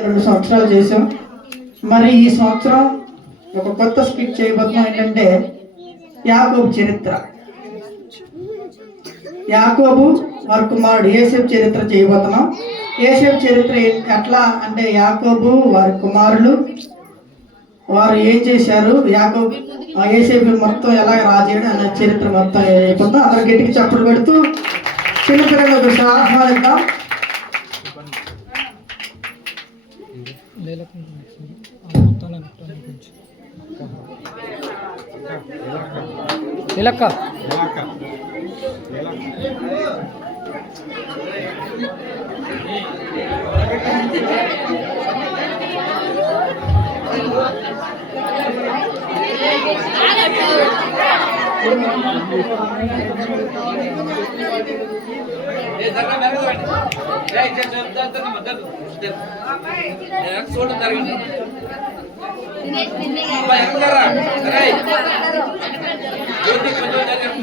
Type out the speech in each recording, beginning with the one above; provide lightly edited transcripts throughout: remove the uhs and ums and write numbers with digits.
2 సంవత్సరాలు చేసాం. మరి ఈ సంవత్సరం ఒక కొత్త స్కిట్ చేయబోతున్నాం. ఏంటంటే యాకోబు చరిత్ర, యాకోబు వారి కుమారుడు యోసేపు చరిత్ర చేయబోతున్నాం. యోసేపు చరిత్ర ఎట్లా అంటే యాకోబు వారి కుమారులు వారు ఏం చేశారు, యాకోబు యోసేపు మొత్తం ఎలా రాజేయడం అనే చరిత్ర మొత్తం అయిపోతుందో అందరు గట్టికి చప్పుడు పెడుతూ చిన్నపిల్లలకు ఆహ్వానిద్దాం.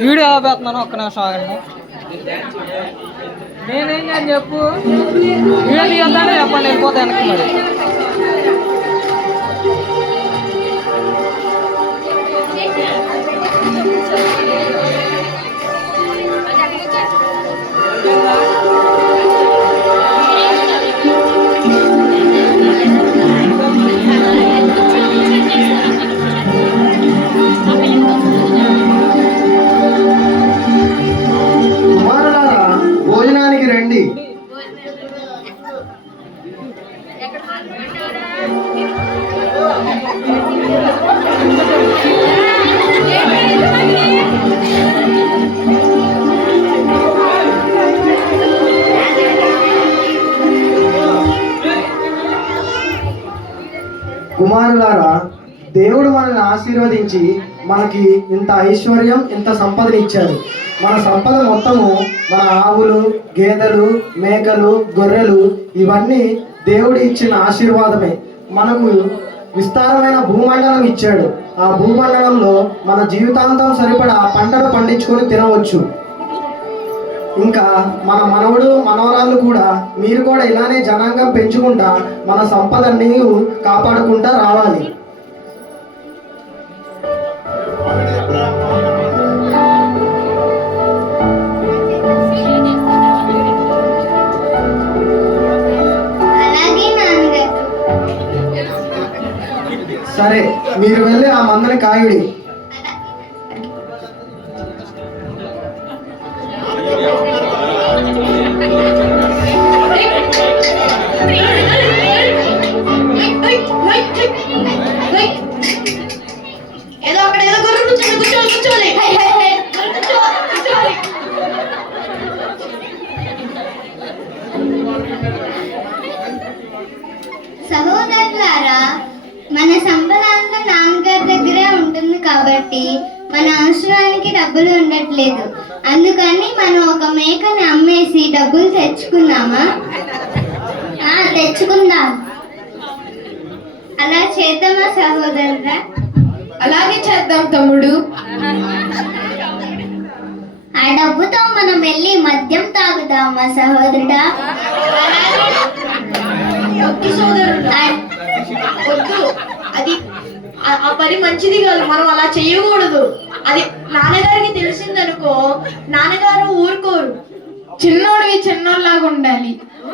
వీడియో ఆపేస్తున్నాను, ఒక్క నిమిషం ఆగండి. నేనేం అని చెప్పు, వీడియో తీయొద్దని చెప్పండి, వెళ్ళిపోతా వెనక్కి. మరి భోజనానికి రండి. కుమారులారా, దేవుడు మనల్ని ఆశీర్వదించి మనకి ఇంత ఐశ్వర్యం, ఇంత సంపదను ఇచ్చారు. మన సంపద మొత్తము మన ఆవులు, గేదెలు, మేకలు, గొర్రెలు ఇవన్నీ దేవుడు ఇచ్చిన ఆశీర్వాదమే. మనకు విస్తారమైన భూమండలం ఇచ్చాడు. ఆ భూమండలంలో మన జీవితాంతం సరిపడా పంటలు పండించుకొని తినవచ్చు. ఇంకా మన మనవడు మనవరాళ్ళు కూడా మీరు కూడా ఇలానే జనాంగం పెంచుకుంటా మన సంపదన్ని కాపాడుకుంటా రావాలి. సరే, మీరు వెళ్ళి ఆ మందని కాయుడి. సహోదరులారా, మన సంపద అంతా నాన్నగారి దగ్గరే ఉంటుంది కాబట్టి మన అవసరానికి డబ్బులు ఉండట్లేదు. అందుకని మనం ఒక మేకని అమ్మేసి డబ్బులు తెచ్చుకుందామా? తెచ్చుకుందాం. అలా చేద్దామా సహోదరురా? అలాగే చేద్దాం తమ్ముడు. ఆ డబ్బుతో మనం వెళ్ళి మద్యం తాగుదామా సహోదరుడా? అది ఆ పని మంచిది కాదు, మనం అలా చేయకూడదు. అది నాన్నగారికి తెలిసిందనుకో, నాన్నగారు ఊరుకోరు. చిన్నోడివి చిన్నోళ్ళలాగా ఉండాలి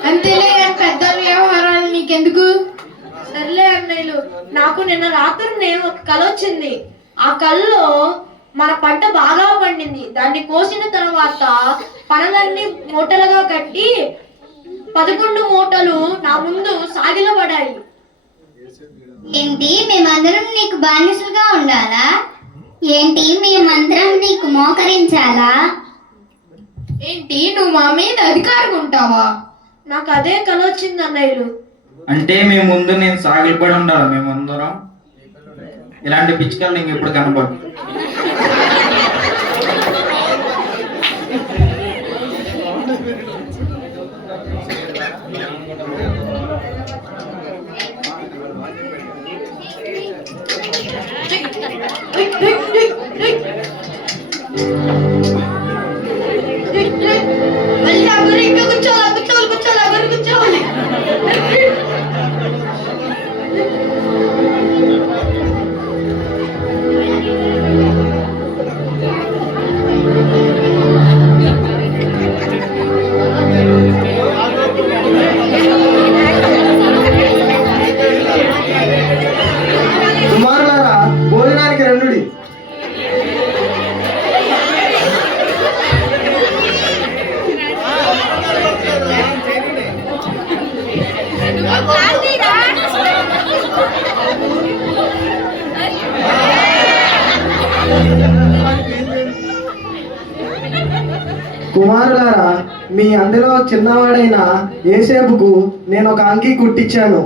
అంతేలే, పెద్ద వ్యవహారాలు నీకెందుకు? సర్లే అన్నయ్యలు, నాకు నిన్న రాత్రి ఒక కల వచ్చింది. ఆ కల్లో మన పంట బాగా పండింది. దాన్ని కోసిన తర్వాత పనులన్నీ మూటలుగా కట్టి 11 మూటలు నా ముందు సాగిలపడాయి. ఏంటి, మేమందరం నీకు బానిసలుగా ఉండాలా? ఏంటి, మేమందరం నీకు మోకరించాలా? ఏంటి, నువ్వు మా మీద అధికారం ఉంటావా? నాకు అదే కల వచ్చింది అన్నయ్యలు. అంటే మీ ముందు నేను సాగిలపడి ఉండాలి. మేమందరం ఇలాంటి పిచ్చుకలు ఇంకెప్పుడు కనపడు. మళ్ళీ అక్కడ ఇంకా కూర్చోవాలి కూర్చోవాలి కూర్చోవాలి అక్కడ కూర్చోవాలి. కుమారులారా, మీ అందులో చిన్నవాడైన యోసేపుకు నేను ఒక అంగీ కుట్టించాను.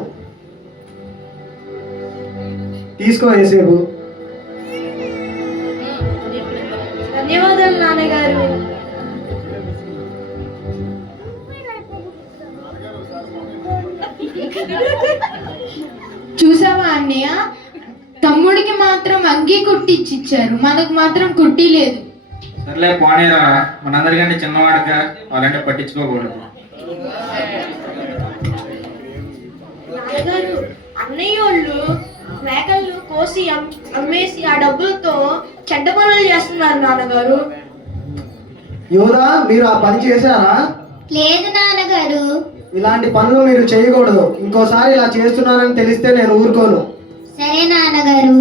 తీసుకో యోసేపు. ధన్యవాదాలు నాన్నగారు. చూసావా అన్నయ్య, తమ్ముడికి మాత్రం అంగీ కుట్టిచ్చిచ్చారు, మనకు మాత్రం కుట్టి లేదు. సర్లే పోనీరా, మనందరికంటే చిన్నవాడుగా వాళ్ళంటే పట్టించుకోకూడదు. నాన్నగారు, అన్నయ్య వాళ్ళు మేకలు కోసి అమ్మేసి ఆ డబ్బులతో చెడ్డ పనులు చేస్తున్నారు నాన్నగారు. యోధా, మీరు ఆ పని చేశారా? లేదు నాన్నగారు. ఇలాంటి పనులు మీరు చేయకూడదు. ఇంకోసారి ఇలా చేస్తున్నారని తెలిస్తే నేను ఊరుకోను. సరే నాన్నగారు.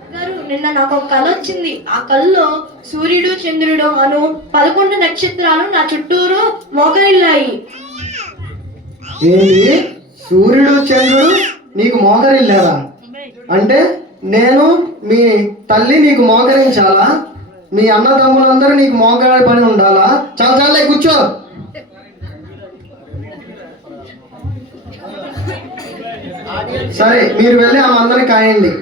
నాన్నగారు, నిన్న నాకు ఒక కళ వచ్చింది. ఆ కళలో సూర్యుడు చంద్రుడు అను 11 నక్షత్రాలు నా చుట్టూరు మోకరిల్లాయి. ఏంటి? సూర్యుడు చంద్రుడు నీకు మోకరిల్లారా? అంటే నేను మీ తల్లి నీకు మోకరించాలా? మీ అన్నదమ్ములందరూ నీకు మోకరి పని ఉండాలా? చాలా చాలే, కూర్చో. సరే, మీరు వెళ్ళి ఆ మందరిని కాయండి.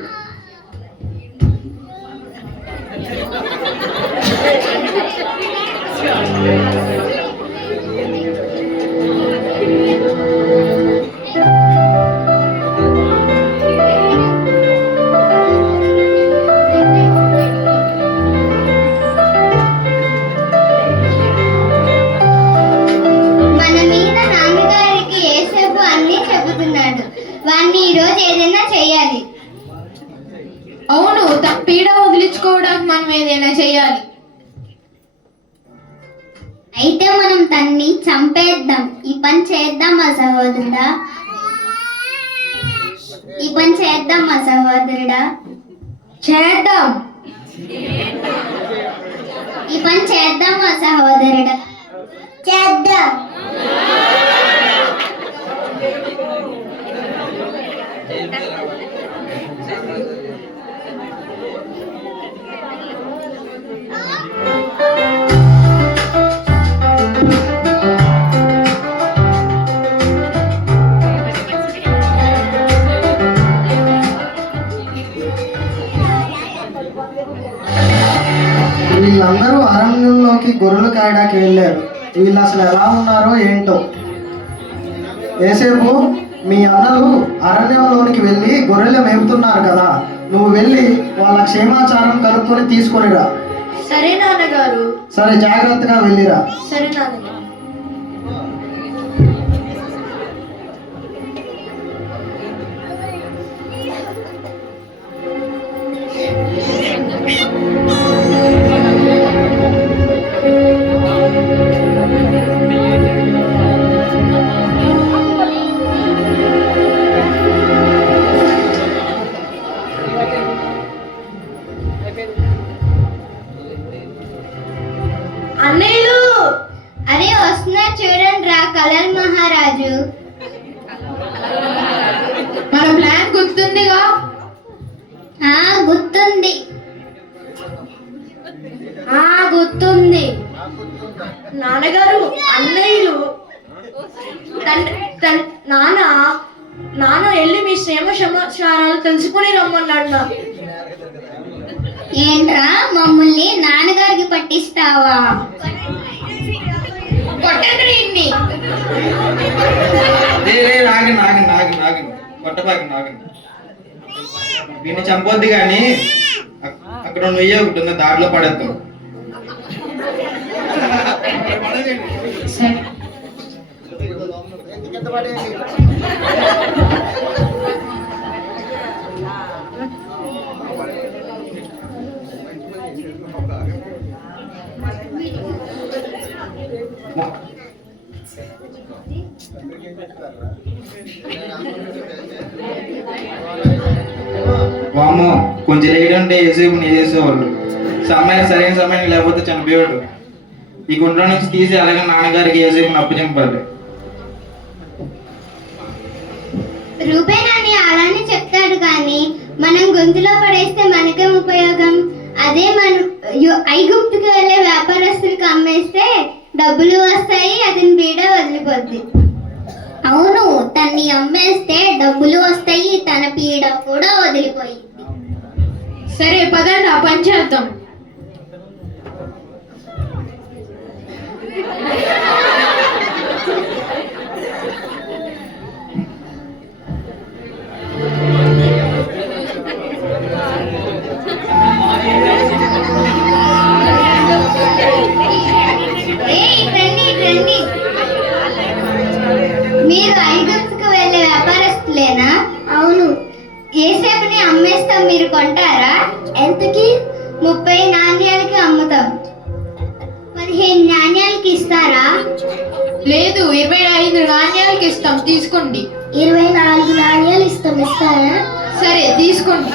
మన మీద నాన్నగారికి యేసేపు అన్నీ చెబుతున్నాడు. వాణ్ణి ఈరోజు ఏదైనా చెయ్యాలి. అవును, పీడ వదిలించుకోవడానికి మనం ఏదైనా చేయాలి. అయితే మనం తన్ని చంపేద్దాం. ఈ పని చేద్దామా సహోదరుడా? ఈ పని చేద్దామా సహోదరుడా? చేద్దాం. ఈ పని చేద్దామా సహోదరుడా? చేద్దాం. వీళ్ళందరూ అరణ్యంలోకి గొర్రెలు కాయడానికి వెళ్ళారు. వీళ్ళు అసలు ఎలా ఉన్నారో ఏంటో. యోసేపు, మీ అన్నలు అరణ్యంలోనికి వెళ్ళి గొర్రెలు మేపుతున్నారు కదా, నువ్వు వెళ్ళి వాళ్ళ క్షేమాచారం కనుక్కొని తీసుకొనిరా. సరే నాన్నగారు. సరే, జాగ్రత్తగా వెళ్ళిరా. సరే నాన్నగారు. అన్నయ్యలు, అరే వస్తున్నారు చూడండి రా కలర్ మహారాజు. మన ప్లాన్ గుర్తుందిగా? గుర్తుంది. గుర్తుంది. నాన్నగారు, అన్నయ్యలు నాన్న వెళ్ళి మీ క్షేమ సమాచారాలు తెలుసుకుని రమ్మన్నాడు నా. ఏంట్రా మమ్మల్ని నాన్నగారికి పట్టిస్తావా? కొట్టండి ఇన్ని. నాగండి కొట్టబాకి నాగండి. వీడిని చంపొద్దు కానీ అక్కడ నువ్వే ఒకటి ఉంది, దారిలో పడేద్దాం. సరే. వామ్మో, కొంచెం లేట్ అంటే యోసేపు నీ చేసేవాళ్ళు. సరైన సమయం లేకపోతే చనిపోయాడు. ఈ గుండ్ర నుంచి తీసి అలాగే నాన్నగారికి యోసేపుని అప్పచెంపాలి. రూపేన్ అని అలానే చెప్తాడు కానీ మనం గొంతులో పడేస్తే మనకేం ఉపయోగం? అదే మనం ఐగుప్తుకి వెళ్ళే వ్యాపారస్తులకు అమ్మేస్తే డబ్బులు వస్తాయి, అతని పీడ వదిలిపోద్ది. అవును, తన్ని అమ్మేస్తే డబ్బులు వస్తాయి, తన పీడ కూడా వదిలిపోయింది. సరే పదండి ఆ పని చేద్దాం. మీరు ఐగుప్తుకు వెళ్ళే వ్యాపారస్తులేనా? అవును. ఏసేపుని అమ్మేస్తాం, మీరు కొంటారా? ఎంతకి? 30 నాణ్యాలకి అమ్ముతాం. 15 నాణ్యాలకి ఇస్తారా? లేదు, 25 నాణ్యాలకి ఇస్తాం, తీసుకోండి. 24 నాణ్యాలు ఇస్తాం, ఇస్తారా? సరే తీసుకోండి.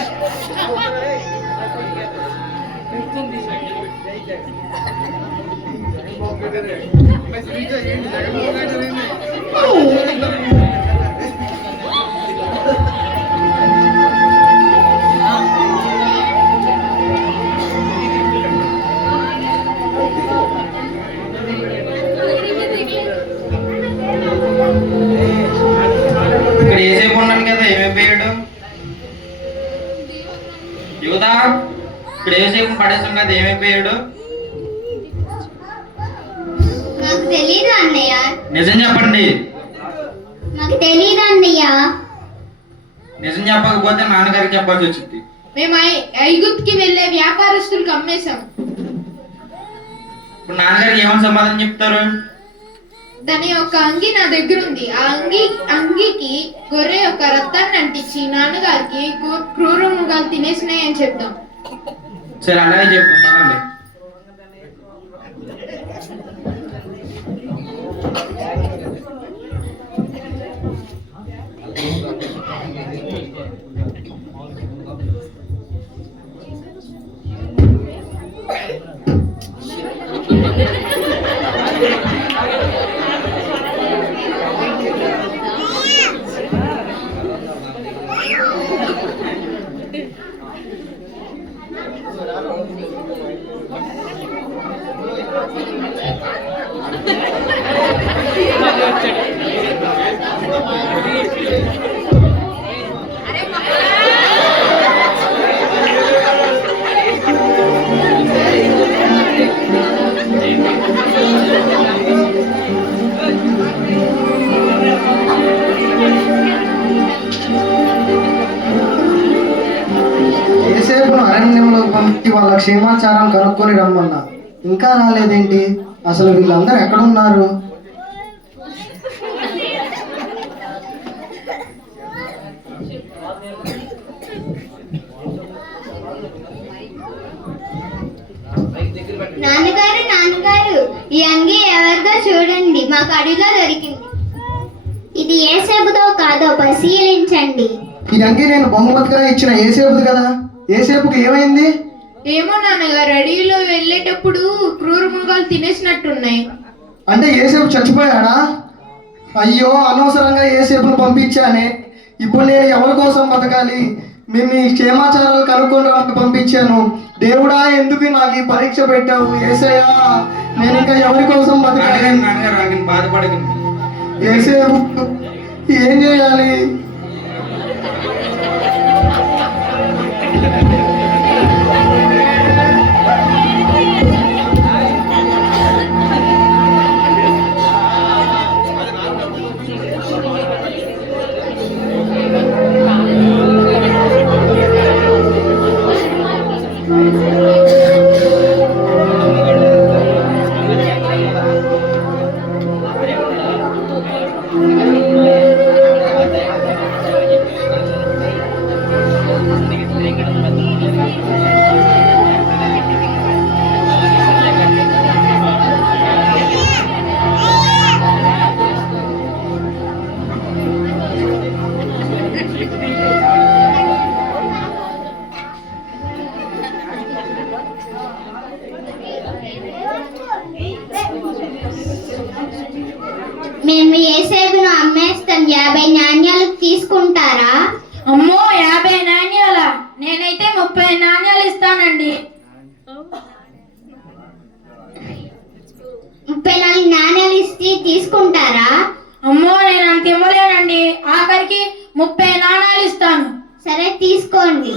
ఇక్కడ ఏసేపు ఉన్నాను కదా, ఏమైపోయాడు? యువత, ఇక్కడ ఏసేపు పడేసాం కదా, ఏమైపోయాడు? నాకు తెలీదు అన్నయ్య. నిజం చెప్పండి. నాకు తెలీదు అన్నయ్య. నిజం చెప్పకపోతే నాన్నగారికి చెప్పాల్సి వచ్చింది. మేము ఐగుప్తుకి వెళ్ళే వ్యాపారస్తులకు అమ్మేశాం. ఇప్పుడు నాన్నగారికి ఏమని సమాధానం చెప్తారు? దాని యొక్క అంగి నా దగ్గర ఉంది. ఆ అంగికి గొర్రె యొక్క రక్తాన్ని అంటించి నాన్నగారికి క్రూర మృగాలు తినేసినాయని చెప్తాం. సరే అలాగే చెప్తానండి. ఏసేపును అరణ్యంలో పంపి వాళ్ళ క్షేమాచారం కనుక్కొని రమ్మన్నా. ఇంకా రాలేదేంటి? అసలు వీళ్ళందరూ ఎక్కడున్నారు? నాన్నగారు, నాన్నగారు, ఈ అంగి ఎవరిదో చూడండి, మాకు అడవిలో దొరికింది. ఇది ఏసేపుతో కాదో పరిశీలించండి. ఈ అంగి నేను బహుమతిగా ఇచ్చిన ఏసేపుది కదా, ఏసేపుకి ఏమైంది? ఏమో నాన్నగారు, అడవిలో వెళ్ళేటప్పుడు క్రూర మృగాలు తినేసినట్టున్నాయి. అంటే ఏసేపు చచ్చిపోయాడా? అయ్యో, అనవసరంగా ఏసేపును పంపించానే. ఇప్పుడు నేను ఎవరి కోసం బతకాలి? మేము ఈ క్షేమాచారాలు కనుక్కొని పంపించాను. దేవుడా, ఎందుకు నాకు ఈ పరీక్ష పెట్టావు? యేసయ్యా, నేను ఇంకా ఎవరి కోసం బతకాలి? నాన్నగారు ఆగండి, బాధపడకండి. యేసేపు ఏం చేయాలి? మేము ఏసేపును అమ్మేస్తాం, 50 నాణ్యాలకు తీసుకుంటారా? అమ్మో, 50 నాణ్యాల నేనైతే 30 నాణ్యాలు ఇస్తానండి. 34 నాణ్యాలు ఇస్తే తీసుకుంటారా? అమ్మో, నేను అంత ఇవ్వలేనండి. ఆఖరికి 30 నాణ్యాలు ఇస్తాను. సరే తీసుకోండి.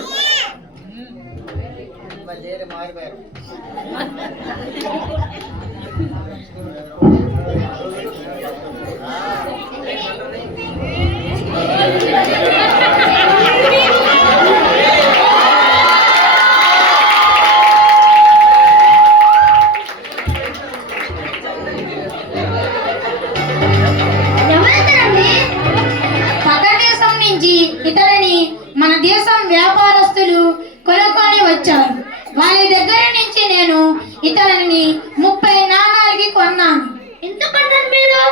ఎవరండి? పక్క దేశం నుంచి ఇతరుని మన దేశం వ్యాపారస్తులు కొనుక్కొని వచ్చారు. వాళ్ళ దగ్గర నుంచి నేను ఇతరుని 30 నాణాలకి కొన్నాను. ఎందుకన్నారు మీరు?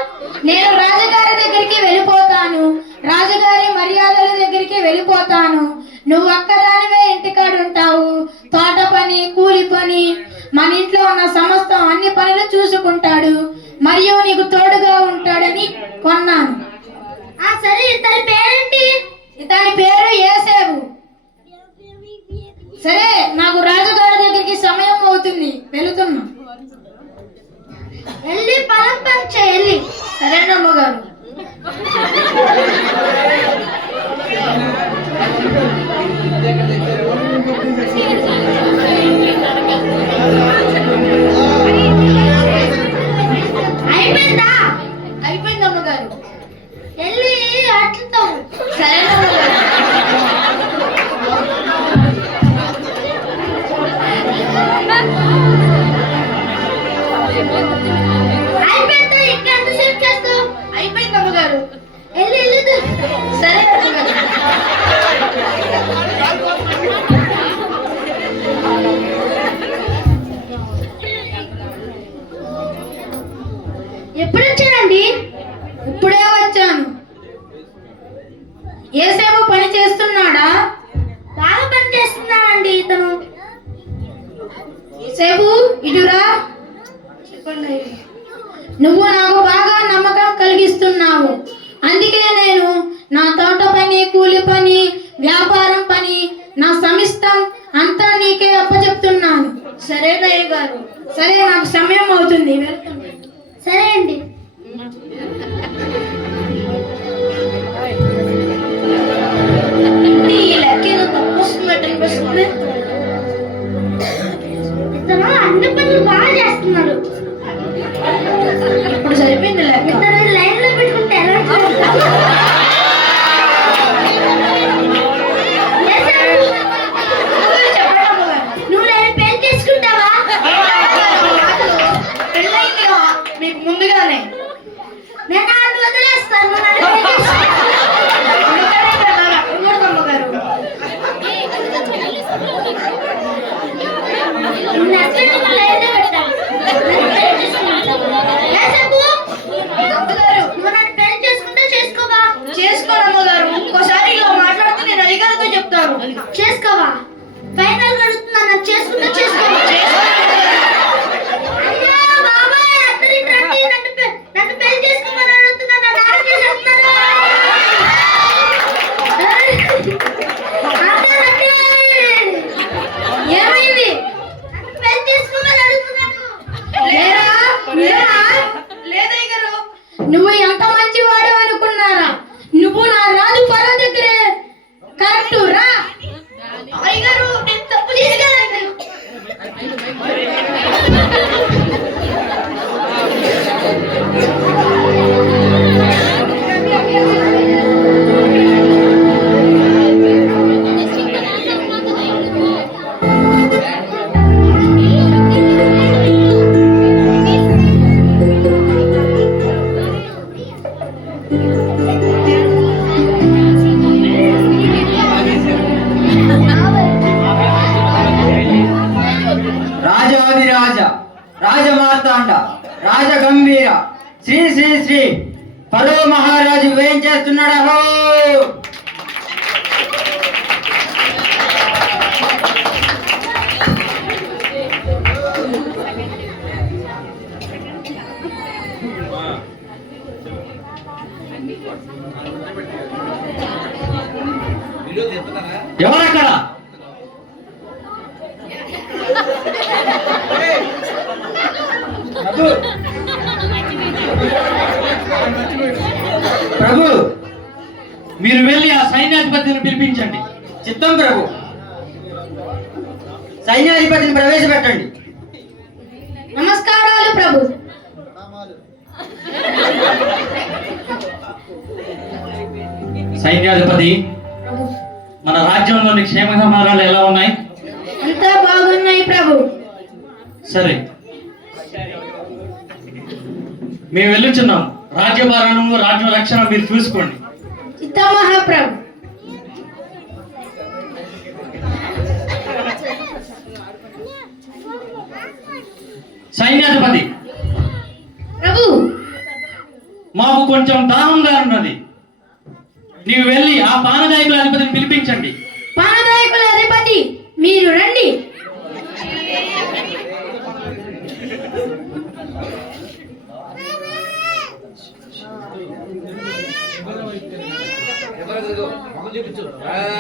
నేను రాజుగారి దగ్గరికి వెళ్ళిపోతాను, రాజుగారి మర్యాదల దగ్గరికి వెళ్ళిపోతాను. నువ్వు ఒక్కదానివే ఇంటికాడ ఉంటావు. తోట పని, కూలి పని, మన ఇంట్లో ఉన్న సమస్తం అన్ని పనులు చూసుకుంటాడు, మరియు నీకు తోడుగా ఉంటాడని కొన్నాను. సరే ఇతని పేరేంటి? ఇతని పేరు యేసేపు. సరే, నాకు రాజుగారి దగ్గరికి సమయం అవుతుంది, వెళుతున్నా. వెళ్ళి పొలం పని చేయాలి. సరేనమ్మగారు. అయిపోయిందా? అయిపోయింది అమ్మగారు. వెళ్ళి అట్లతో. సరేనమ్మగారు. అయిపోయిందా? ఇంకా ఎంతసేపు చేస్తావు? అయిపోయింది అమ్మగారు. వెళ్ళి సరే అమ్మగారు. ఎప్పుడు వచ్చారండి? ఇప్పుడే వచ్చాను. యేసేపు పని చేస్తున్నాడా? బాగా పని చేస్తున్నాడండి ఇతను. యేసేపు, ఇటురా. నువ్వు నాకు బాగా నమ్మకం కలిగిస్తున్నావు. అందుకే నేను నా తోట పని, కూలి పని, వ్యాపారం పని, నా సమిష్టం అంతా నీకే అప్పచెప్తున్నాను. సరేనయ్య గారు. సరే, నాకు సమయం అవుతుంది, వెళ్తున్నా. సరే అండి. ఈ లెక్క ఏదో తప్పు వస్తున్నట్టు అనిపిస్తుంది. ఇతను అన్ని పనులు బాగా చేస్తున్నారు. ఇప్పుడు సరిపోయింది లెక్క. ఇతను లైన్ లో పెట్టుకుంటే ఎలా ఉంటుంది? నువ్వు నేను పెళ్లి చేసుకుంటావా? పెళ్ళైందిగా మీకు ముందుగానే. నేను ఆమెను వదిలేస్తాను. నన్ను పెళ్లి చేసుకుంటావా? అమ్మగారు. నిన్ను ఎక్కడ లైన్ లో పెట్టాలి. నన్ను పెళ్లి చేసుకుంటావా? యేసేపు, నువ్వు నన్ను పెళ్లి చేసుకుంటే చేసుకోవా? చేసుకోను అమ్మగారు. ఇంకోసారి ఇలా మాట్లాడితే నేను అధికారితో చెప్తాను. చేసుకోవా? ఫైనల్ అడుగుతున్నా, నన్ను చేసుకుంటే చేసుకోవా? అయ్యో బాబాయ్, అందరి రండి, నన్ను పెళ్లి చేసుకోమని అడుగుతున్నా, నన్ను ఆరోగ్య చెప్తాను. ఏమైంది? నన్ను పెళ్లి చేసుకోమని అడుగుతున్నాను. లేదయ్య గారు. నువ్వు ఎంత మంచివాడు అనుకున్నారా? నువ్వు నా రాజు పరవ దగ్గరే కరెక్ట్ రా. అయ్యగారు, నేను తప్పు చేశాను. రాజాదిరాజ, రాజమార్తాండ, రాజగంభీర, శ్రీ శ్రీ శ్రీ ఫరో మహారాజు ఏం చేస్తున్నాడు? హో! ఎవరక్కడ? ప్రభు మీరు వెళ్ళి ఆ సైన్యాధిపతిని పిలిపించండి. చిత్తం ప్రభు. సైన్యాధిపతిని ప్రవేశపెట్టండి. నమస్కారాలు ప్రభు. సైన్యాధిపతి, మన రాజ్యంలోని క్షేమ సమాచారాలు ఎలా ఉన్నాయి? అంతా బాగున్నాయి ప్రభు. సరే, మేము వెళ్ళుచున్నాం. రాజ్యభారణము రాజ్య రక్షణ మీరు చూసుకోండి. చిత్తం మహాప్రభు. సైన్యాధిపతి, ప్రభు మాకు కొంచెం దాహంగా ఉన్నది. నీవు వెళ్ళి ఆ పానదాయకుల అధిపతిని పిలిపించండి. పానదాయకుల అధిపతి మీరు రండి.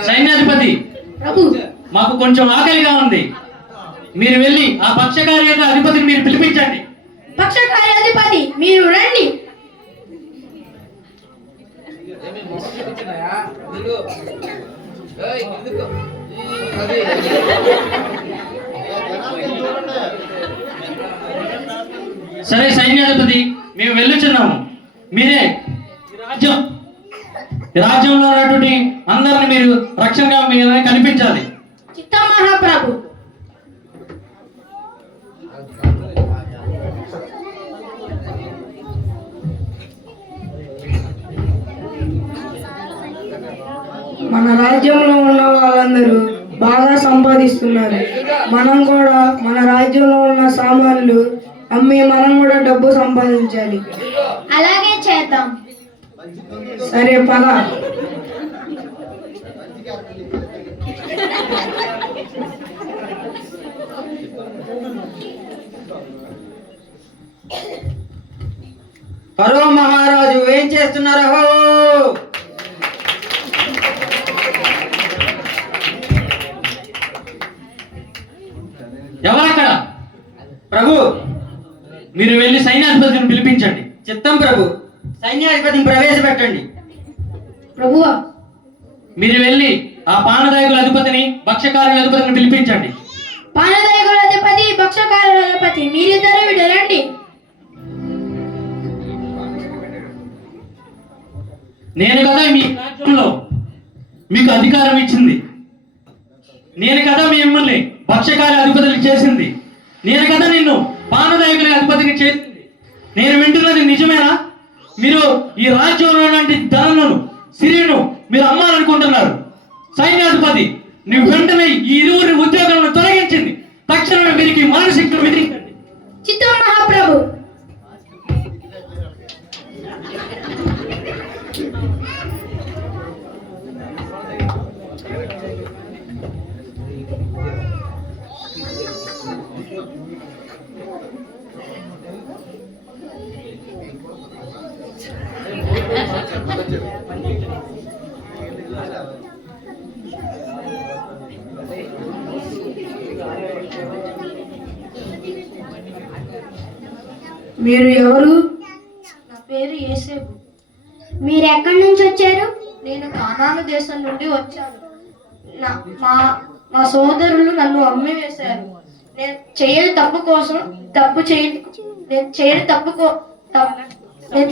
సైన్యాధిపతి, ప్రభు మాకు కొంచెం ఆకలిగా ఉంది. మీరు వెళ్ళి ఆ పక్షకార్య అధిపతిని మీరు పిలిపించండి. పక్షకార్య అధిపతి మీరు రండి. సరే సైన్యాధిపతి, మేము వెళ్ళుచున్నాము. మీరే ఈ రాజ్యంలో ఉన్నటువంటి అందరిని మీరు రక్షణగా మీరు కనిపించాలి. చిత్తం మహాప్రభు. మన రాజ్యంలో ఉన్న వాళ్ళందరూ బాగా సంపాదిస్తున్నారు. మనం కూడా మన రాజ్యంలో ఉన్న సామాన్లు అమ్మి మనం కూడా డబ్బు సంపాదించాలి. అలాగే చేద్దాం. సరే పద. ఫరో మహారాజు ఏం చేస్తున్నారు? ఎవరక్కడ? ప్రభు. మీరు వెళ్ళి సైన్యాధిపతిని పిలిపించండి. చిత్తం ప్రభు. సైన్యాధిపతిని ప్రవేశపెట్టండి. ప్రభువా మీరు వెళ్ళి ఆ పానదాయకుల అధిపతిని భక్ష్యకారుల అధిపతిని పిలిపించండి. పానదాయకుల అధిపతి భక్షకారుల అధిపతి మీరిద్దరు రండి. నేను కదా మీ రాజ్యంలో మీకు అధికారం ఇచ్చింది. నేను కదా మిమ్మల్ని భక్ష్యకార్య అధిపతిని చేసింది. నేను కదా నిన్ను పానదాయకుల అధిపతిని చేసింది. నేను వింటున్నది నిజమేనా? మీరు ఈ రాజ్యంలో ఉన్నటువంటి ధనను సిరిను మీరు అమ్మాలనుకుంటున్నారు. సైన్యాధిపతి, నువ్వు వెంటనే ఈ ఇరువురి ఉద్యోగాలను తొలగించింది. తక్షణమే వీరికి మానసిక విధించండి. చిత్తం మహాప్రభు. మీరు ఎవరు? నా పేరు యేసేపు. మీరు ఎక్కడి నుంచి వచ్చారు? నేను కానాను దేశం నుండి వచ్చాను. మా సోదరులు నన్ను అమ్మి వేశారు. నేను చేయని తప్పు కోసం నేను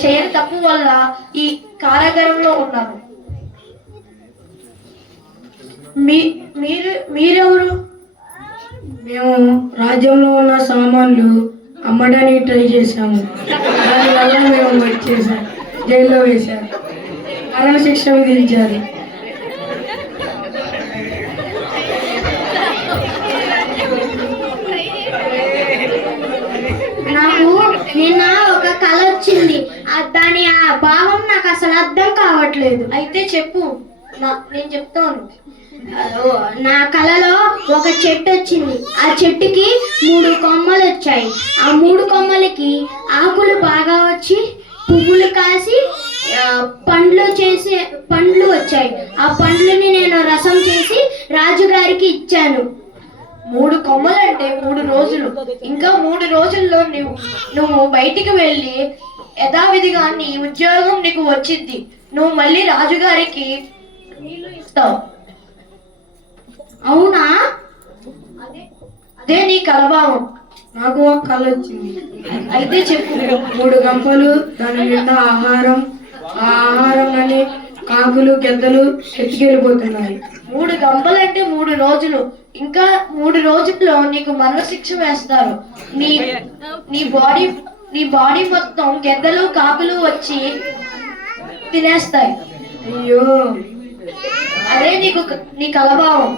చేయని తప్పు వల్ల ఈ కారాగారంలో ఉన్నాను. మీరెవరు? మేము రాజ్యంలో ఉన్న సామాన్లు అమ్మడానికి ట్రై చేశాము. దానివల్ల మేము వచ్చేసాం. జైల్లో వేశారు. మరణశిక్ష విధించారు. నాకు నిన్న ఒక కళ వచ్చింది. దాని ఆ భావం నాకు అసలు అర్థం కావట్లేదు. అయితే చెప్పు, నేను చెప్తాను. నా కళలో ఒక చెట్టు వచ్చింది. ఆ చెట్టుకి 3 కొమ్మలు వచ్చాయి. ఆ 3 కొమ్మలకి ఆకులు బాగా వచ్చి పువ్వులు కాసి పండ్లు వచ్చాయి. ఆ పండ్లని నేను రసం చేసి రాజుగారికి ఇచ్చాను. 3 కొమ్మలంటే 3 రోజులు. ఇంకా 3 రోజుల్లో నువ్వు బయటికి వెళ్ళి యథావిధిగా నీ ఉద్యోగం నీకు వచ్చింది. నువ్వు మళ్ళీ రాజుగారికి నీళ్లు ఇస్తావు. అవునా? అదే నీ కలభావం. నాకు ఒక కళ వచ్చింది. అయితే చెప్పు. 3 గంపలు, దాని నిండా ఆహారం. ఆ ఆహారంలోని కాకులు గెద్దలు ఎత్తుకెళ్ళిపోతున్నాయి. 3 గంపలంటే 3 రోజులు. ఇంకా 3 రోజుల్లో నీకు మరణశిక్ష వేస్తారు. నీ నీ బాడీ మొత్తం గెద్దలు కాకులు వచ్చి తినేస్తాయి. అయ్యో, అదే నీ కలభావం.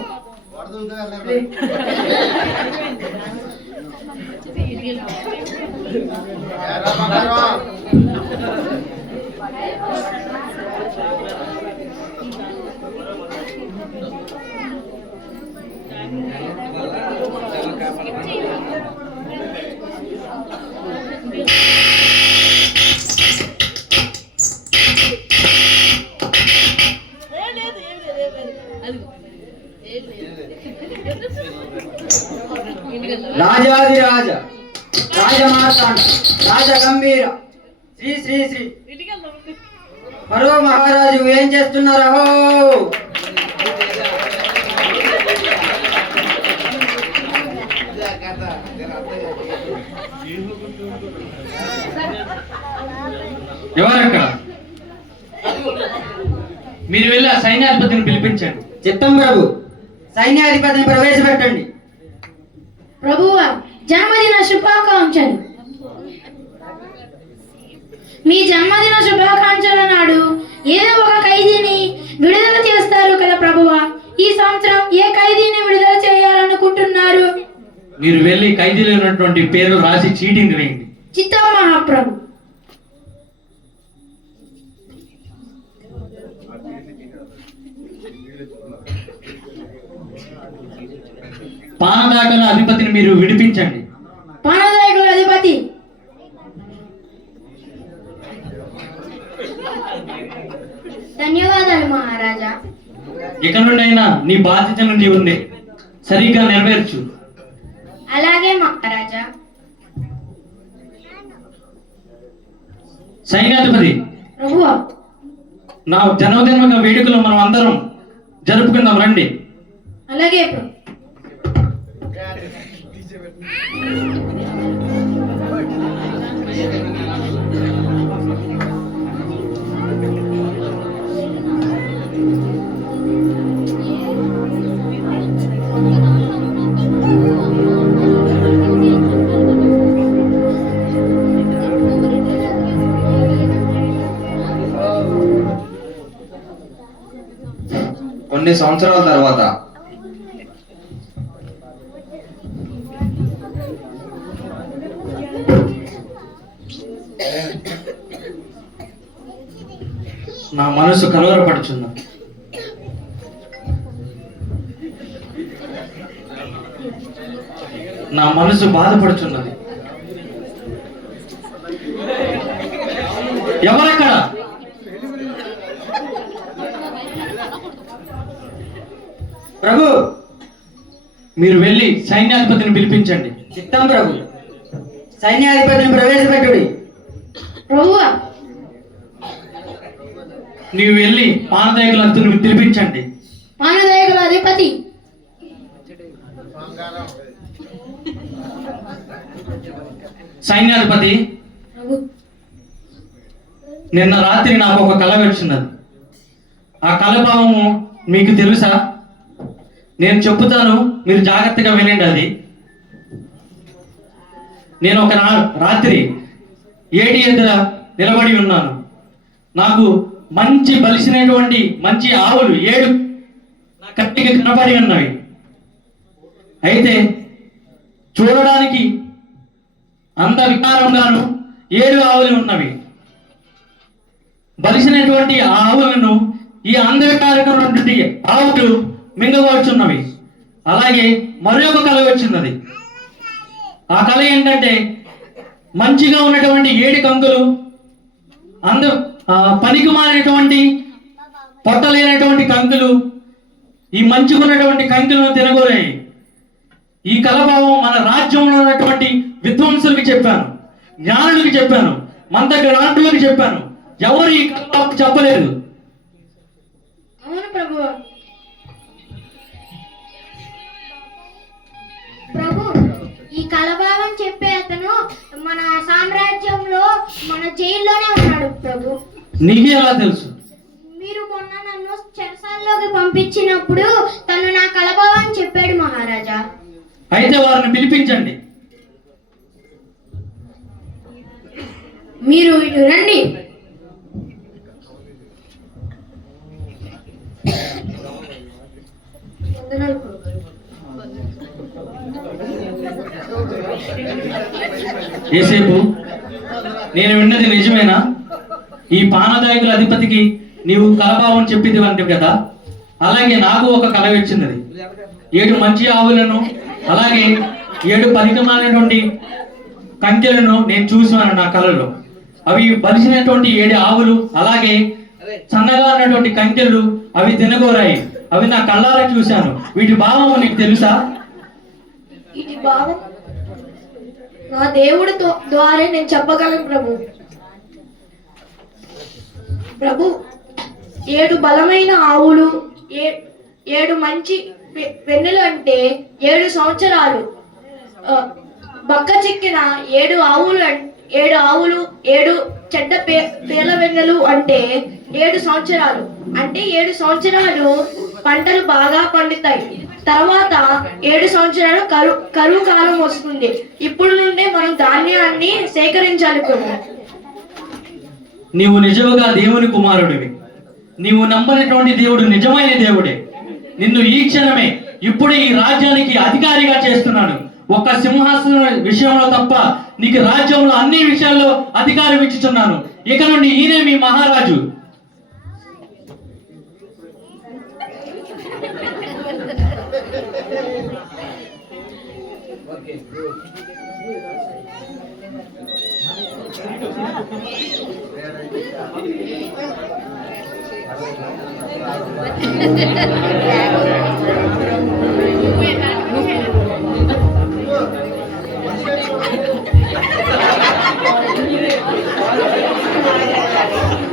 రాజాదిరాజ రాజమార్తాండ రాజగంభీర శ్రీ శ్రీ శ్రీ ఫరో మహారాజు ఏం చేస్తున్నారో? ఎవరక్కడ? మీరు వెళ్ళి ఆ సైన్యాధిపతిని పిలిపించండి. చిత్తం ప్రభు, సైన్యాధిపతిని ప్రవేశపెట్టండి. ప్రభువా, జన్మదిన శుభాకాంక్షలు. మీ జన్మదిన శుభాకాంక్షల నాడు ఏదో ఒక ఖైదీని విడుదల చేస్తారు కదా ప్రభువా. ఈ సంవత్సరం ఏ ఖైదీని విడుదల చేయాలనుకుంటున్నారు? మీరు వెళ్ళి ఖైదీలో ఉన్నటువంటి పేర్లు రాసి చీటీని వేయండి. చిత్తం మహాప్రభు. పానదాకల అధిపతిని మీరు విడిపించండి. పానదాయకుల అధిపతి. ధన్యవాదాలు మహారాజా. ఇక నుండి అయినా నీ బాధ్యత నుండి ఉంది, సరిగ్గా నెరవేర్చు. అలాగే మహారాజా. సైన్యాధిపతి, ప్రభువా, నా జన్మదిన వేడుకలు మనం అందరం జరుపుకుందాం రండి. అలాగే ప్రభు. కొన్ని సంవత్సరాల తర్వాత నా మనసు కలవరపడుచున్నా. నా మనసు బాధపడుచున్నది. ఎవరక్కడ? ప్రభు, మీరు వెళ్ళి సైన్యాధిపతిని పిలిపించండి. చిత్తం ప్రభు, సైన్యాధిపతిని ప్రవేశపెట్టుడి. ప్రభువా, నీవు వెళ్ళి పానదాయకులందరిని పిలిపించండి. పానదాయకుల అధిపతి. సైన్యాధిపతి, ప్రభు, నిన్న రాత్రి నాకు ఒక కళ వచ్చినది. ఆ కళ భావము మీకు తెలుసా? నేను చెప్పుతాను, మీరు జాగ్రత్తగా వినండి. అది నేను ఒక రాత్రి ఏటి ఎదుర నిలబడి ఉన్నాను. నాకు మంచి బలిసినటువంటి మంచి ఆవులు 7 నా కంటికి కనబడి ఉన్నవి. అయితే చూడడానికి అంత వికారంగాను 7 ఆవులు ఉన్నవి. బలిసినటువంటి ఆ ఆవులను ఈ అంధవికారమైనటువంటి ఆవులు మింగవచ్చున్నవి. అలాగే మరొక కళ వచ్చింది. ఆ కళ ఏంటంటే, మంచిగా ఉన్నటువంటి 7 కంకులు పనికి మారినటువంటి పొట్టలేనటువంటి కంకులు ఈ మంచిగా ఉన్నటువంటి కంకులను తినగోరాయి. ఈ కలభావం మన రాజ్యంలో ఉన్నటువంటి విద్వాంసులకి చెప్పాను, జ్ఞానులకి చెప్పాను, మంత గ్రాంటులకు చెప్పాను. ఎవరు ఈ కలభావం చెప్పలేదు. అవును ప్రభువా. ప్రభు, ఈ కలభావం చెప్పే అతను మన సామ్రాజ్యంలో మన జైల్లోనే ఉన్నాడు ప్రభు. నీకే ఎలా తెలుసు? మీరు మొన్న నన్ను చెరసాల్లోకి పంపించినప్పుడు తను నా కలభావం చెప్పాడు మహారాజా. అయితే వారిని పిలిపించండి. మీరు ఇటు రండి. ఏసేపు, నేను విన్నది నిజమేనా? ఈ పానదాయకుల అధిపతికి నీవు కలభావం చెప్పింది అంటివి కదా, అలాగే నాకు ఒక కల వచ్చింది. 7 మంచి ఆవులను అలాగే 7 పరికమాలైనటువంటి కంచెలను నేను చూసాను నా కలలో. అవి బలిసినటువంటి 7 ఆవులు అలాగే సన్నగా ఉన్నటువంటి కంచెలు అవి తినగోరాయి. అవి నా కళ్ళారా చూశాను. వీటి భావం నీకు తెలుసా? ఇది భావం నా దేవుడి ద్వారా నేను చెప్పగలను ప్రభు. ప్రభు, 7 బలమైన ఆవులు, 7 మంచి వెన్నెలు అంటే 7 సంవత్సరాలు. బక్క చిక్కిన 7 ఆవులు 7 చెడ్డ పేల వెన్నెలు అంటే 7 సంవత్సరాలు. అంటే 7 సంవత్సరాలు పంటలు బాగా పండుతాయి. తర్వాత 7 సంవత్సరాలు కరువు కాలం వస్తుంది. ఇప్పుడు నుండే మనం ధాన్యాన్ని సేకరించాలి ప్రభు. నీవు నిజముగా దేవుని కుమారుడివి. నీవు నమ్మనటువంటి దేవుడు నిజమైన దేవుడే. నిన్ను ఈ క్షణమే ఇప్పుడు ఈ రాజ్యానికి అధికారిగా చేస్తున్నాను. ఒక్క సింహాసనం విషయంలో తప్ప నీకు రాజ్యంలో అన్ని విషయాల్లో అధికారం ఇచ్చుచున్నాను. ఇక నుండి ఈయనే మీ మహారాజు.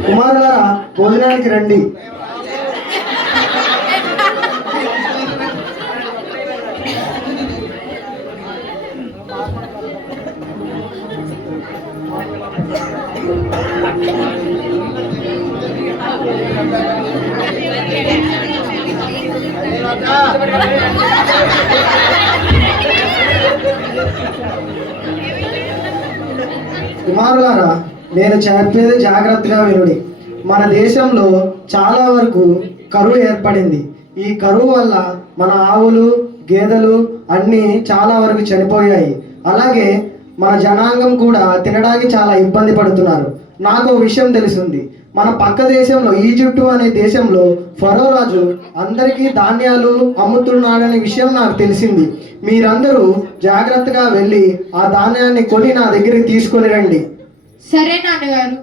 కుమారులారా, భోజనానికి రండి. కుమారులారా, నేను చెప్పేది జాగ్రత్తగా వినుడి. మన దేశంలో చాలా వరకు కరువు ఏర్పడింది. ఈ కరువు వల్ల మన ఆవులు, గేదెలు అన్నీ చాలా వరకు చనిపోయాయి. అలాగే మన జనాంగం కూడా తినడానికి చాలా ఇబ్బంది పడుతున్నారు. నాకు ఒక విషయం తెలిసింది. మన పక్క దేశంలో ఈజిప్టు అనే దేశంలో ఫరో రాజు అందరికీ ధాన్యాలు అమ్ముతున్నాడనే విషయం నాకు తెలిసింది. మీరందరూ జాగ్రత్తగా వెళ్ళి ఆ ధాన్యాన్ని కొని నా దగ్గరికి తీసుకొని రండి. సరే నాన్నగారు.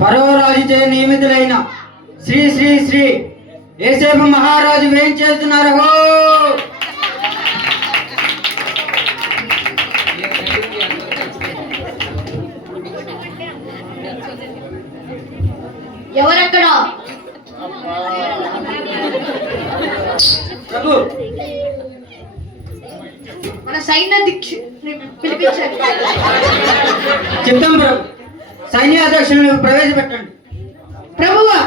ఫరో రాజుచే నియమితులైన శ్రీ శ్రీ శ్రీ యేసేపు మహారాజు ఏం చేస్తున్నారు? ఎవరక్కడ? ప్రభు, మన సైన్య పిలిపించండి. చిత్తం ప్రభు. సైన్యాధ్యక్షులను ప్రవేశపెట్టండి. ప్రభువా,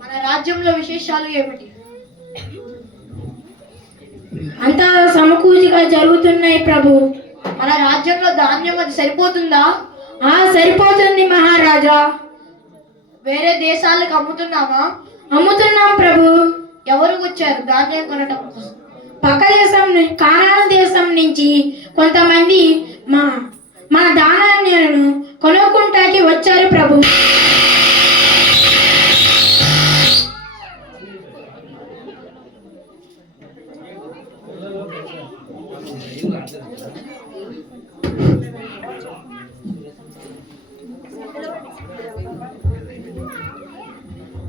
మన రాజ్యంలో విశేషాలు ఏమిటి? అంతా సమకూర్చిగా జరుగుతున్నాయి ప్రభు. మన రాజ్యంలో ధాన్యం అది సరిపోతుందా? సరిపోతుంది మహారాజా. వేరే దేశాలకు అమ్ముతున్నామా? అమ్ముతున్నాం ప్రభు. ఎవరు వచ్చారు ధాన్యం కొనటం కోసం? పక్క దేశం కానాను దేశం నుంచి కొంతమంది మన ధాన్యాలను కొనుక్కుంటాకి వచ్చారు ప్రభు.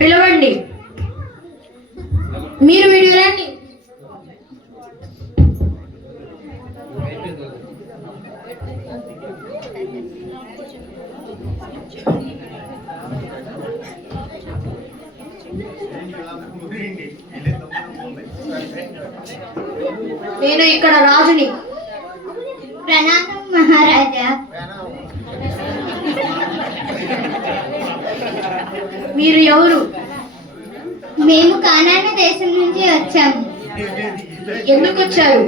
పిలవండి. మీరు వీడియో రండి. నేను ఇక్కడ రాజుని. ప్రణామం మహారాజా. మీరు ఎవరు? మేము కానాను దేశం నుంచి వచ్చాము. ఎందుకు వచ్చారు?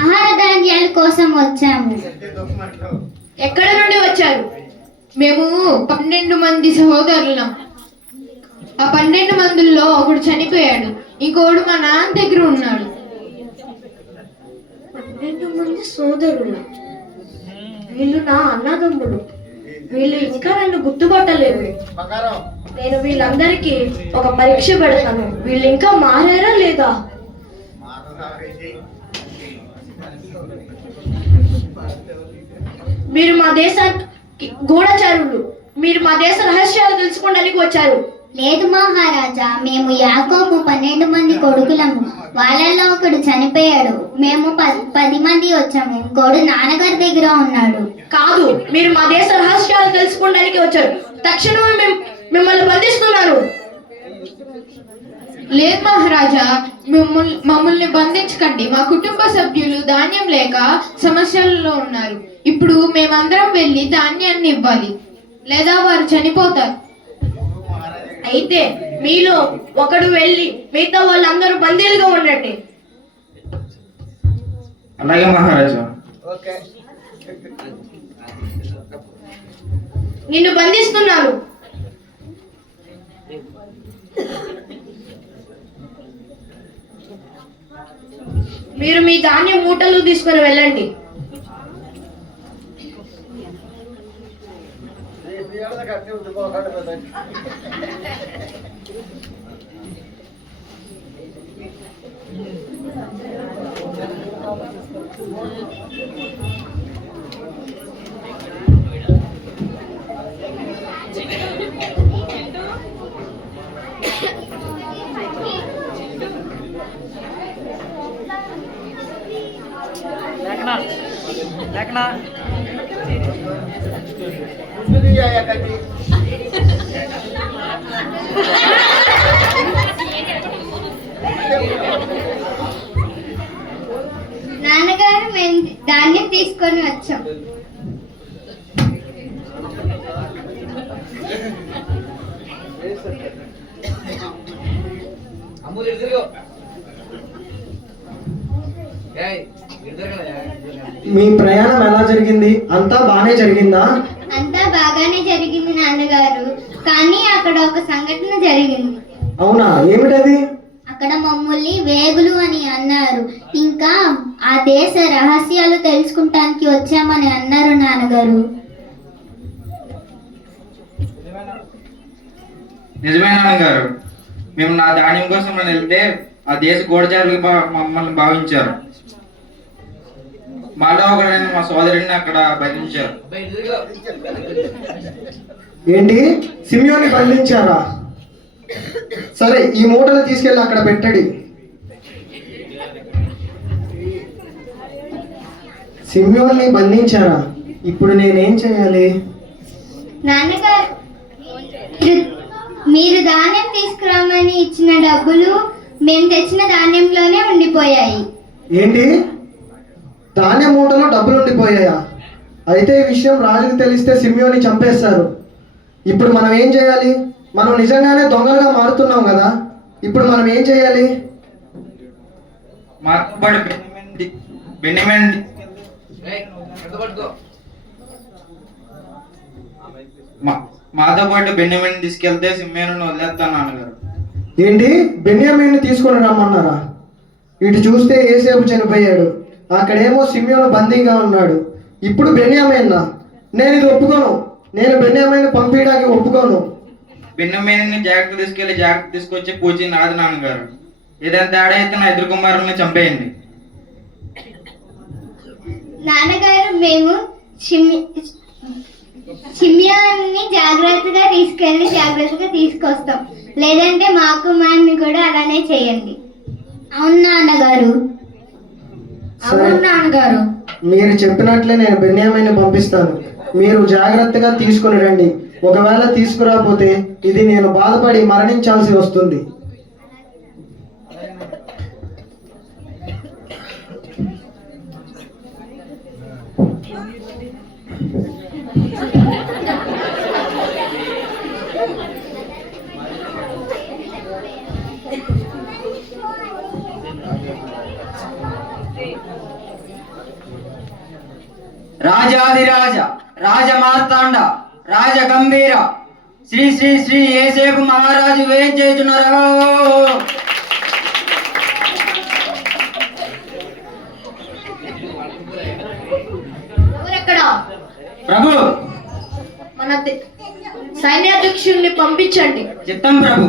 ఆహార ధాన్యాల కోసం వచ్చాము. ఎక్కడి నుండి వచ్చారు? మేము 12 మంది సహోదరులం. ఆ 12 మందిలో ఒకడు చనిపోయాడు, ఇంకోడు మా నాన్న దగ్గర ఉన్నాడు. 12 మంది సోదరులు. వీళ్ళు నా అన్నదమ్ముడు. వీళ్ళు ఇంకా నన్ను గుర్తుపట్టలేదు. నేను వీళ్ళందరికీ ఒక పరీక్ష పెడతాను. వీళ్ళు ఇంకా మారారా లేదా? మీరు మా దేశానికి గూఢచారులు. మీరు మా దేశ రహస్యాలు తెలుసుకోవడానికి వచ్చారు. లేదు మహారాజా, మేము యాకోబు 12 మంది కొడుకులము. వాళ్ళల్లో ఒకడు చనిపోయాడు. మేము 10 మంది వచ్చాము. ఇంకోడు నాన్నగారి దగ్గర ఉన్నాడు. కాదు, మీరు మా దేశ రహస్యాలు తెలుసుకోవడానికి వచ్చారు. తక్షణమే మిమ్మల్ని బంధిస్తున్నారు. లేదు మహారాజా, మమ్మల్ని బంధించకండి. మా కుటుంబ సభ్యులు ధాన్యం లేక సమస్యల్లో ఉన్నారు. ఇప్పుడు మేమందరం వెళ్ళి ధాన్యాన్ని ఇవ్వాలి, లేదా వారు చనిపోతారు. అయితే మీలో ఒకడు వెళ్ళి మిగతా వాళ్ళందరూ బందీలుగా ఉండండి. అలాగే మహారాజా. నిన్ను బంధిస్తున్నాను. మీరు మీ ధాన్యం మూటలు తీసుకొని వెళ్ళండి. నాన్నగారు, మేము ధాన్యం తీసుకొని వచ్చాం. మీ ప్రయాణం ఎలా జరిగింది? అంతా బాగానే జరిగిందా? అంతా బాగానే జరిగింది నాన్నగారు. కానీ అక్కడ ఒక సంఘటన జరిగింది. అవునా? ఏమిటది? అక్కడ మమ్మల్ని వేగులు అని అన్నారు. ఇంకా ఆ దేశ రహస్యాలు తెలుసుకుంటానికి వచ్చామని అన్నారు నాన్నగారు. నిజమే నాన్నగారు. మేము నా ధాన్యం కోసం మనం వెళ్తే ఆ దేశ గూఢచారులు మమ్మల్ని భావించారు. మాలో ఒకడైన మా సోదరుడిని అక్కడ బంధించారు. ఏంటి? సిమియోని బంధించారా? సరే, ఈ మూటలు తీసుకెళ్ళి అక్కడ పెట్టండి. సిమియోన్ని బంధించారా? ఇప్పుడు నేనేం చేయాలి? నాన్నగారు, మీరు ధాన్యం తీసుకురామని ఇచ్చిన డబ్బులు మేము తెచ్చిన ధాన్యంలోనే ఉండిపోయాయి. ఏంటి? ధాన్యం మూటలో డబ్బులు ఉండిపోయాయా? అయితే ఈ విషయం రాజుకు తెలిస్తే సిమియోని చంపేస్తారు. ఇప్పుడు మనం ఏం చేయాలి? మనం నిజంగానే దొంగలుగా మారుతున్నాం కదా. ఇప్పుడు మనం ఏం చేయాలి? మాతో పాటు బెన్యామిన్ మాతో పాటు బెన్యామిన్ తీసుకెళ్తే సిమ్మేను వదిలేస్తాను నాన్నగారు. ఏంటి, బెన్యామీన్ని తీసుకొని రమ్మన్నారా? ఇటు చూస్తే ఏసేపు చనిపోయాడు, అక్కడేమో సిమ్యోను బందీగా ఉన్నాడు. ఇప్పుడు బెన్యామీన్నా? నేను ఇది ఒప్పుకోను. నేను బెన్యామీన్ని పంపించడానికి ఒప్పుకోను. బెన్యామిన్ని జాగ్రత్త తీసుకొచ్చి పూజ నాది నాన్నగారు. ఏదైనా తేడా అయితే నా ఎదురు కుమారుని చంపేయండి. నాన్నగారు, మేము షిమ్యోన్ని జాగ్రత్తగా తీసుకొస్తాం. లేదంటే మా కుమారుని కూడా అలానే చేయండి. అవును నాన్నగారు. అవును నాన్నగారు. మీరు చెప్పినట్లే నేను బెన్యామీన్ని పంపిస్తాను. మీరు జాగ్రత్తగా తీసుకుని రండి. ఒకవేళ తీసుకురాకపోతే ఇది నేను బాధపడి మరణించాల్సి వస్తుంది. రాజాధిరాజ రాజమార్తాండ రాజగంభీర శ్రీ శ్రీ శ్రీ యేసేపు మహారాజు వేయించేస్తున్నారు. ఎవరెక్కడ? ప్రభు, మన సైన్యాధ్యక్షుల్ని పంపించండి. చిత్తం ప్రభు.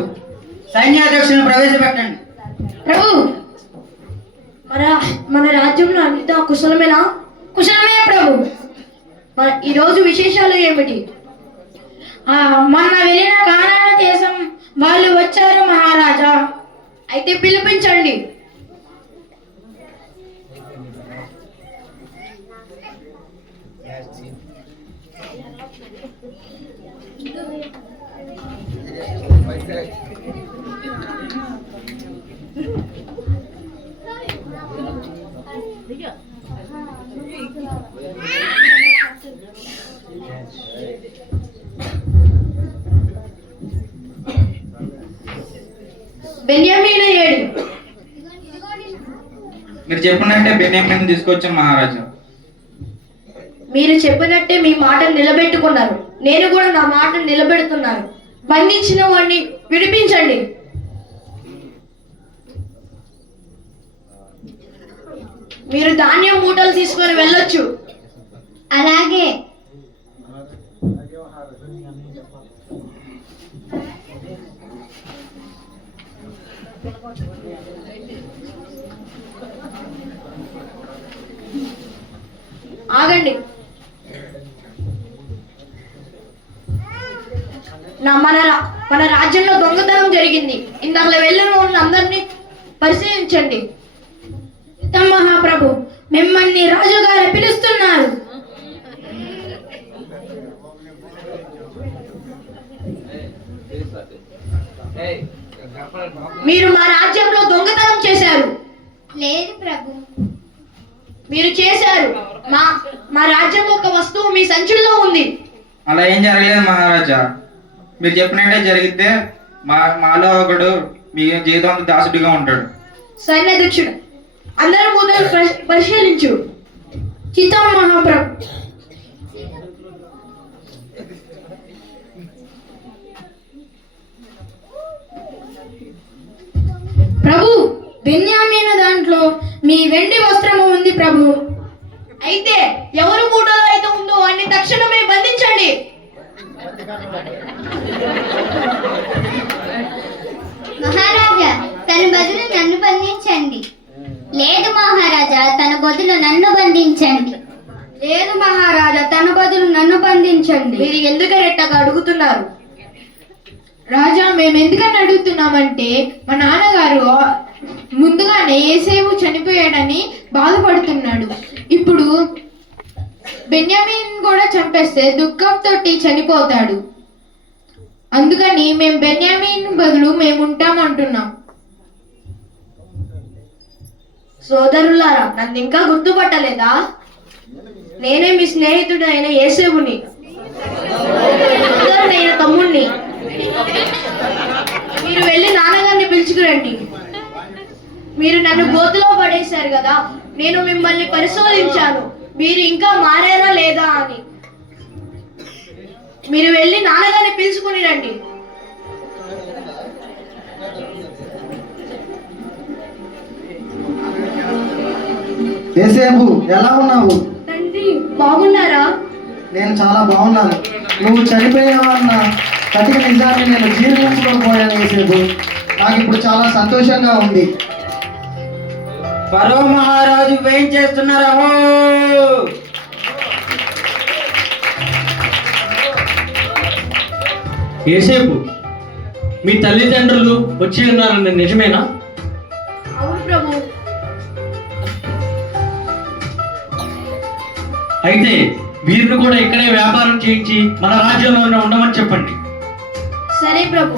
సైన్యాధ్యక్షులను ప్రవేశపెట్టండి. ప్రభు, మన రాజ్యంలో అంతా కుశలమేనా? కుశలమే ప్రభు. ఈరోజు విశేషాలు ఏమిటి? మొన్న వెళ్ళిన కానాను దేశం వాళ్ళు వచ్చారు మహారాజా. అయితే పిలిపించండి. బెన్యామీను ఏడు? మీరు చెప్పినట్టే బెన్యామిన్ తీసుకొచ్చాను మహారాజా. మీరు చెప్పినట్టే మీ మాటను నిలబెట్టుకున్నారు. నేను కూడా నా మాటను నిలబెడుతున్నాను. బంధించిన వాడిని విడిపించండి. మీరు ధాన్యం మూటలు తీసుకొని వెళ్ళొచ్చు. అలాగే. ఆగండి. మన రాజ్యంలో దొంగతనం జరిగింది. ఇందాక వెళ్ళిన వాళ్ళందరినీ పరిశీలించండి. మహాప్రభు, మిమ్మల్ని రాజుగారు పిలుస్తున్నారు. మీరు మా రాజ్యంలో దొంగతనం చేశారు. లేదు ప్రభు. మీరు చేశారు. మా రాజ్యంలో ఒక వస్తువు మీ సంచుల్లో ఉంది. అలా ఏం జరగలేదు మహారాజా. మీరు చెప్పినట్టే జరిగితే మాలో ఒకడు మీ జీవితం దాసుడిగా ఉంటాడు. సైన్యాధ్యక్షుడు, అందరూ మూటలు పరిశీలించు. చిత్తం మహాప్రభు. ప్రభు, బెన్యామీను దాంట్లో మీ వెండి వస్త్రము ఉంది ప్రభు. అయితే ఎవరు మూటలో అయితే ఉందో వాడిని తక్షణమే బంధించండి. మహారాజా, తన బదులు నన్ను బంధించండి. లేదు మహారాజా, తన బదులు నన్ను బంధించండి. లేదు మహారాజా, తన బదులు నన్ను బంధించండి. మీరు ఎందుకరెట్టగా అడుగుతున్నారు? రాజా, మేము ఎందుకని అడుగుతున్నామంటే మా నాన్నగారు ముందుగానే యేసేపు చనిపోయాడని బాధపడుతున్నాడు. ఇప్పుడు బెన్యామీన్ కూడా చంపేస్తే దుఃఖంతో చనిపోతాడు. అందుకని మేము బెన్యామీన్ బదులు మేము ఉంటామంటున్నాం. సోదరులారా, నన్ను ఇంకా గుర్తుపట్టలేదా? నేనే మీ స్నేహితుడు అయిన యేసేపుని, నేను తమ్ముణ్ణి. మీరు వెళ్ళి నాన్నగారిని పిలుచుకురండి. మీరు నన్ను గోతులో పడేశారు కదా, నేను మిమ్మల్ని పరిశోధించాను మీరు ఇంకా మారారా లేదా అని. మీరు వెళ్ళి నాన్నగారిని పిలుచుకుని రండి. యేసేపు ఎలా ఉన్నావు? తండ్రి బాగున్నారా? నేను చాలా బాగున్నాను. నువ్వు చనిపోయావన్న కఠిన నిజాన్ని నేను జీర్ణించుకోకపోయాను యేసేపు. నాకు ఇప్పుడు చాలా సంతోషంగా ఉంది. ఫరో మహారాజు వేయించేస్తున్నారా? యేసేపు, మీ తల్లిదండ్రులు వచ్చి ఉన్నారని నిజమేనా? అవును ప్రభు. అయితే వీరిని కూడా ఇక్కడే వ్యాపారం చేయించి మన రాజ్యంలోనే ఉండమని చెప్పండి. సరే ప్రభు.